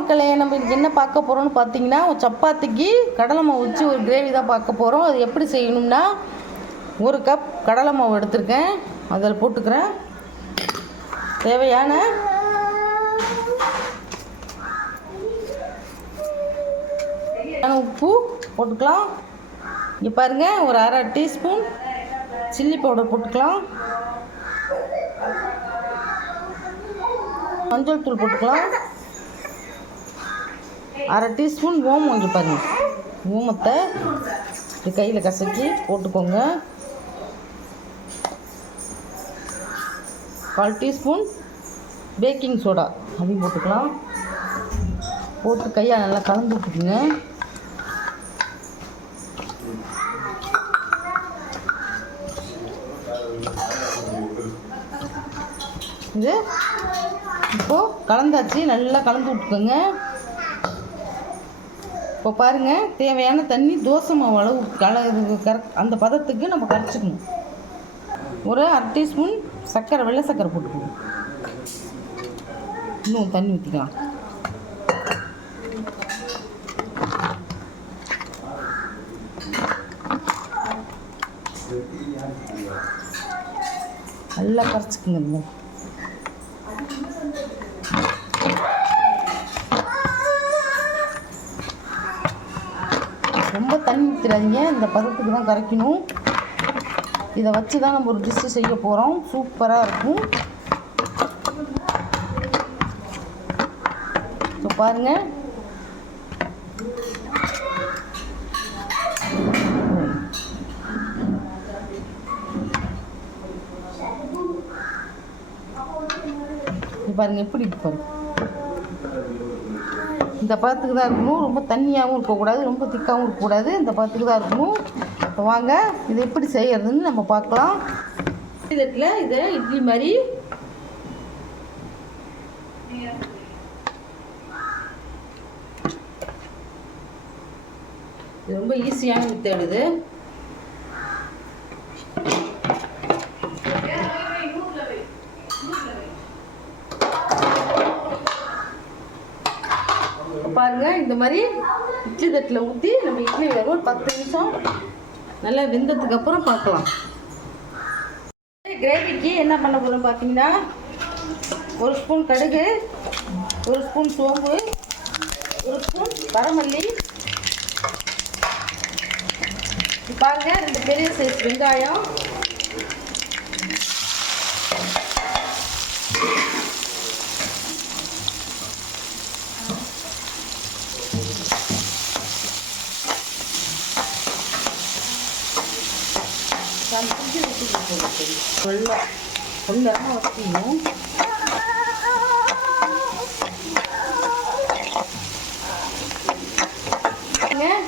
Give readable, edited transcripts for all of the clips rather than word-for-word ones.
மக்களே, நம்ம இன்றைக்கி என்ன பார்க்க போகிறோம்னு பார்த்தீங்கன்னா, ஒரு சப்பாத்திக்கு கடலை மாவு வச்சு ஒரு கிரேவி தான் பார்க்க போகிறோம். அது எப்படி செய்யணும்னா, 1 கப் கடலை மாவு எடுத்திருக்கேன், அதில் போட்டுக்கிறேன். தேவையான உப்பு போட்டுக்கலாம். இங்கே பாருங்கள், ஒரு அரை டீஸ்பூன் சில்லி பவுடர் போட்டுக்கலாம். மஞ்சள் தூள் போட்டுக்கலாம். அரை டீஸ்பூன் ஓமம், கொஞ்சம் பாருங்கள், ஓமத்தை இப்படி கையில் கசக்கி போட்டுக்கோங்க. 1/4 டீஸ்பூன் பேக்கிங் சோடா, அதையும் போட்டுக்கலாம். போட்டு கையை நல்லா கலந்து விட்டுக்குங்க. இது இப்போது கலந்தாச்சு, நல்லா கலந்து விட்டுக்கோங்க. இப்போ பாருங்கள், தேவையான தண்ணி தோசை மாவு அளவு அந்த பதத்துக்கு நம்ம கரைச்சிக்கணும். ஒரு அரை டீஸ்பூன் சர்க்கரை, வெள்ளை சர்க்கரை போட்டுக்கணும். இன்னும் தண்ணி ஊற்றிக்கலாம். நல்லா கரைச்சிக்குங்க. ரொம்ப தண்ணி ஊற்றிடாதீங்க, இந்த பதத்துக்கு தான் கரைக்கணும். இதை வச்சு தான் நம்ம ஒரு டிஷ்ஷு செய்ய போகிறோம். சூப்பராக இருக்கும். இப்போ பாருங்கள், பாருங்கள் எப்படி பாருங்க. இந்த பதத்துக்கு தான் இருக்கணும். ரொம்ப தண்ணியாகவும் இருக்கக்கூடாது, ரொம்ப திக்காகவும் இருக்கக்கூடாது. இந்த பதத்துக்கு தான் இருக்கணும். இப்போ வாங்க, இதை எப்படி செய்யறதுன்னு நம்ம பார்க்கலாம். இதில் இதை இட்லி மாதிரி இது ரொம்ப ஈஸியான மெத்தட். பாருங்கள், இந்த மாதிரி இட்லி தட்டில் ஊற்றி நம்ம இட்லி வேறு ஒரு 10 நிமிஷம் நல்லா வெந்ததுக்கு அப்புறம் பார்க்கலாம். கிரேவிக்கு என்ன பண்ண போகிறோம் பார்த்தீங்கன்னா, 1 ஸ்பூன் கடுகு, 1 ஸ்பூன் சோம்பு, 1 ஸ்பூன் வரமல்லி, பாருங்கள் 2 பெரிய சைஸ் வெங்காயம், கொஞ்சமாக வச்சிக்கணும்.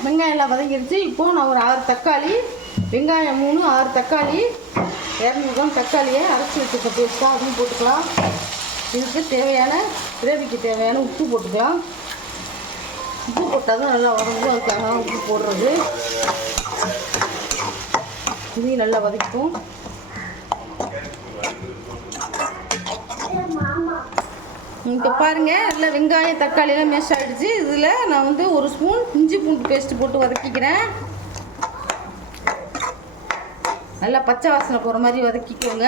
வெங்காயம் எல்லாம் வதங்கிடுச்சு. இப்போது நான் ஒரு 6 தக்காளி, வெங்காயம் 3, 6 தக்காளி, 200 கிராம் தக்காளியை அரைச்சி வச்சுக்க பேஸ்ட்டாக அதுவும் போட்டுக்கலாம். இதுக்கு தேவையான கிரேவிக்கு தேவையான உப்பு போட்டுக்கலாம். உப்பு போட்டால் தான் நல்லா வதங்கும், அதுக்காக தான் உப்பு போடுறது. இதையும் நல்லா வதக்கும். இங்கே பாருங்கள், நல்லா வெங்காயம் தக்காளியெல்லாம் மேஷ் ஆகிடுச்சு. இதில் நான் வந்து 1 ஸ்பூன் இஞ்சி பூண்டு பேஸ்ட்டு போட்டு வதக்கிக்கிறேன். நல்லா பச்சை வாசனை போகிற மாதிரி வதக்கிக்கோங்க.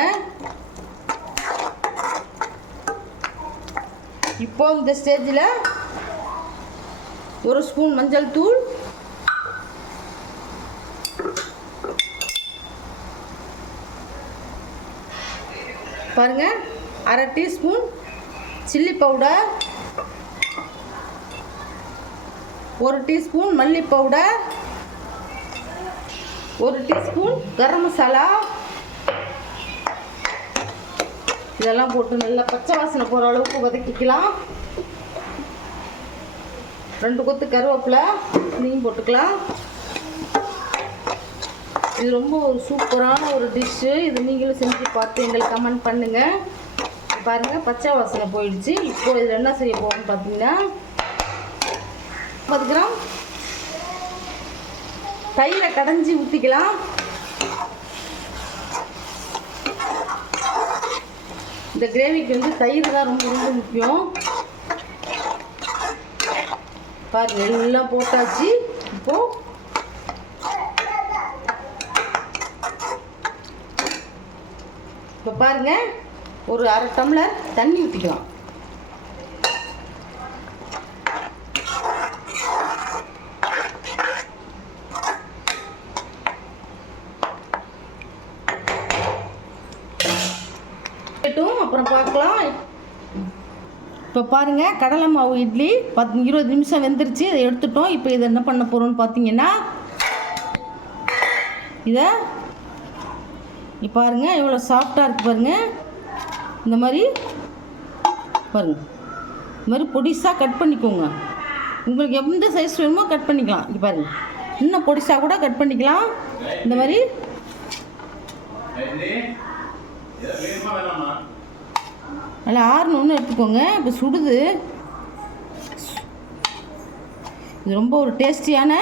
இப்போ இந்த ஸ்டேஜில் 1 ஸ்பூன் மஞ்சள் தூள், பாருங்கள் அரை டீஸ்பூன் சில்லி பவுடர், 1 டீஸ்பூன் மல்லி பவுடர், 1 டீஸ்பூன் கரம் மசாலா, இதெல்லாம் போட்டு நல்லா பச்சை வாசனை போகிற அளவுக்கு வதக்கிக்கலாம். 2 கொத்து கருவேப்பிலை இதையும் போட்டுக்கலாம். இது ரொம்ப ஒரு சூப்பரான ஒரு டிஷ்ஷு. இது நீங்களும் செஞ்சு பார்த்து எங்களுக்கு கமெண்ட் பண்ணுங்கள். பாருங்கள், பச்சை வாசனை போயிடுச்சு. இப்போ இதில் என்ன செய்ய போகிறோம்னு பார்த்தீங்கன்னா, 50 கிராம் தயிரை கடைஞ்சி ஊற்றிக்கலாம். இந்த கிரேவிக்கு வந்து தயிர் தான் ரொம்ப ரொம்ப முக்கியம். பாருங்க எல்லாம் போட்டாச்சு. இப்போ பாருங்க ஒரு 1/2 டம்ளர் தண்ணி ஊற்றிக்கலாம். அப்புறம் பார்க்கலாம். இப்போ பாருங்கள் கடலை மாவு இட்லி 20 நிமிஷம் வெந்துருச்சு. இதை எடுத்துட்டோம். இப்போ இதை என்ன பண்ண போகிறோம்னு பார்த்தீங்கன்னா இதை பாருங்கள் எவ்வளோ சாஃப்டாக இருக்குது பாருங்கள். இந்த மாதிரி பாருங்கள், இந்த மாதிரி பொடிசாக கட் பண்ணிக்கோங்க. உங்களுக்கு எந்த சைஸ் வேணுமோ கட் பண்ணிக்கலாம். இங்கே பாருங்கள் இன்னும் பொடிசாக கூட கட் பண்ணிக்கலாம். இந்த மாதிரி நல்லா ஆறணுன்னு எடுத்துக்கோங்க. இப்போ சுடுது. இது ரொம்ப ஒரு டேஸ்டியான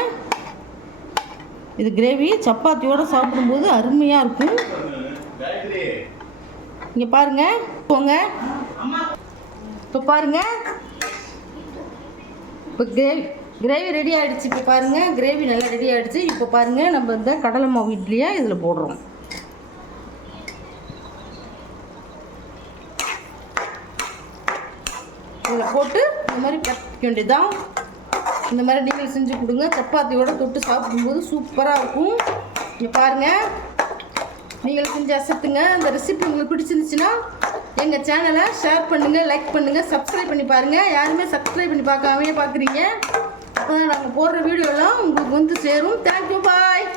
இது கிரேவி. சப்பாத்தியோடு சாப்பிடும்போது அருமையாக இருக்கும். இங்கே பாருங்கள் போங்க. இப்போ பாருங்கள் இப்போ கிரேவி ரெடி ஆகிடுச்சு. இப்போ பாருங்கள் கிரேவி நல்லா ரெடி ஆகிடுச்சு. இப்போ பாருங்கள் நம்ம இந்த கடலை மாவு இட்லியை இதில் போடுறோம். இதில் போட்டு இந்த மாதிரி கட்டிக்க வேண்டியதான். இந்த மாதிரி நீங்கள் செஞ்சு கொடுங்க. சப்பாத்தியோடு தொட்டு சாப்பிடும்போது சூப்பராக இருக்கும். இங்கே பாருங்கள் நீங்கள் செஞ்சு அசத்துங்க. இந்த ரெசிபி உங்களுக்கு பிடிச்சிருந்துச்சுன்னா எங்கள் சேனலை ஷேர் பண்ணுங்கள், லைக் பண்ணுங்கள், சப்ஸ்கிரைப் பண்ணி பாருங்கள். யாருமே சப்ஸ்கிரைப் பண்ணி பார்க்காமே பார்க்குறீங்க. அப்போ தான் நாங்கள் போடுற வீடியோலாம் உங்களுக்கு வந்து சேரும். தேங்க்யூ, பாய்.